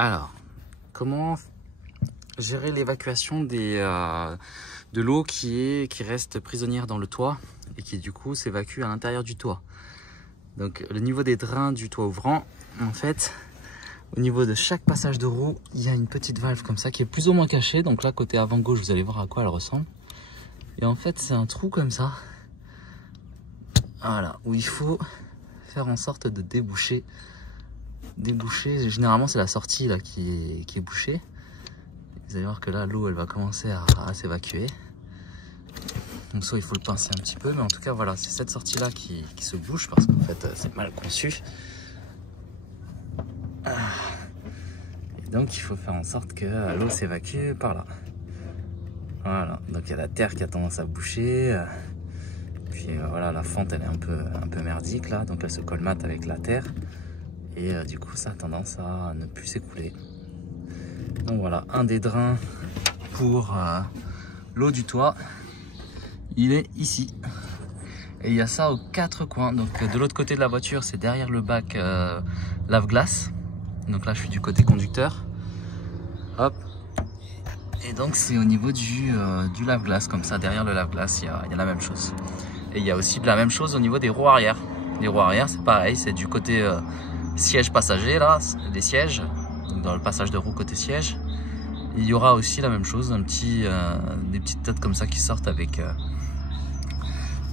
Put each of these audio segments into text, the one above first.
Alors, comment gérer l'évacuation de l'eau qui reste prisonnière dans le toit et qui du coup s'évacue à l'intérieur du toit. Donc le niveau des drains du toit ouvrant, en fait, au niveau de chaque passage de roue, il y a une petite valve comme ça qui est plus ou moins cachée. Donc là, côté avant gauche, vous allez voir à quoi elle ressemble. Et en fait, c'est un trou comme ça, voilà, où il faut faire en sorte de déboucher. Généralement, c'est la sortie là qui est bouchée. Vous allez voir que là, l'eau, elle va commencer à s'évacuer. Donc soit il faut le pincer un petit peu, mais en tout cas, voilà, c'est cette sortie-là qui se bouche parce qu'en fait, c'est mal conçu. Et donc, il faut faire en sorte que l'eau s'évacue par là. Voilà, donc il y a la terre qui a tendance à boucher. Puis voilà, la fente, elle est un peu merdique là, donc elle se colmate avec la terre. Et du coup, ça a tendance à ne plus s'écouler. Donc voilà, un des drains pour l'eau du toit, il est ici. Et il y a ça aux quatre coins. Donc de l'autre côté de la voiture, c'est derrière le bac lave-glace. Donc là, je suis du côté conducteur. Hop. Et donc c'est au niveau du lave-glace, comme ça, derrière le lave-glace, il y a la même chose. Et il y a aussi la même chose au niveau des roues arrière. Les roues arrière, c'est pareil, c'est du côté siège passager, là, des sièges, donc dans le passage de roue côté siège. Il y aura aussi la même chose, des petites têtes comme ça qui sortent avec...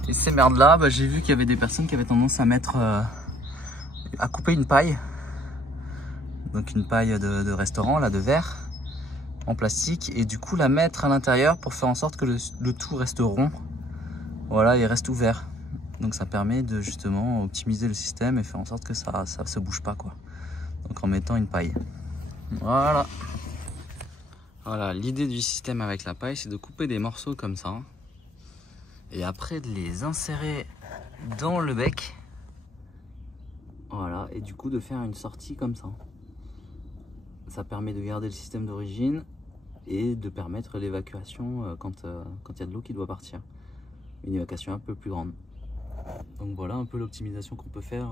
Et ces merdes-là, bah, j'ai vu qu'il y avait des personnes qui avaient tendance à couper une paille. Donc une paille de restaurant, là, de verre, en plastique, et du coup la mettre à l'intérieur pour faire en sorte que le tout reste rond. Voilà, il reste ouvert. Donc ça permet de justement optimiser le système et faire en sorte que ça se bouge pas, quoi. Donc en mettant une paille. Voilà. Voilà, l'idée du système avec la paille, c'est de couper des morceaux comme ça. Et après de les insérer dans le bec. Voilà, et du coup de faire une sortie comme ça. Ça permet de garder le système d'origine et de permettre l'évacuation quand il y a de l'eau qui doit partir. Une évacuation un peu plus grande. Donc voilà un peu l'optimisation qu'on peut faire,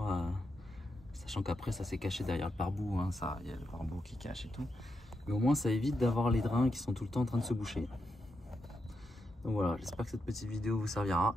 sachant qu'après ça s'est caché derrière le pare-boue, hein, il y a le pare-boue qui cache et tout. Mais au moins ça évite d'avoir les drains qui sont tout le temps en train de se boucher. Donc voilà, j'espère que cette petite vidéo vous servira.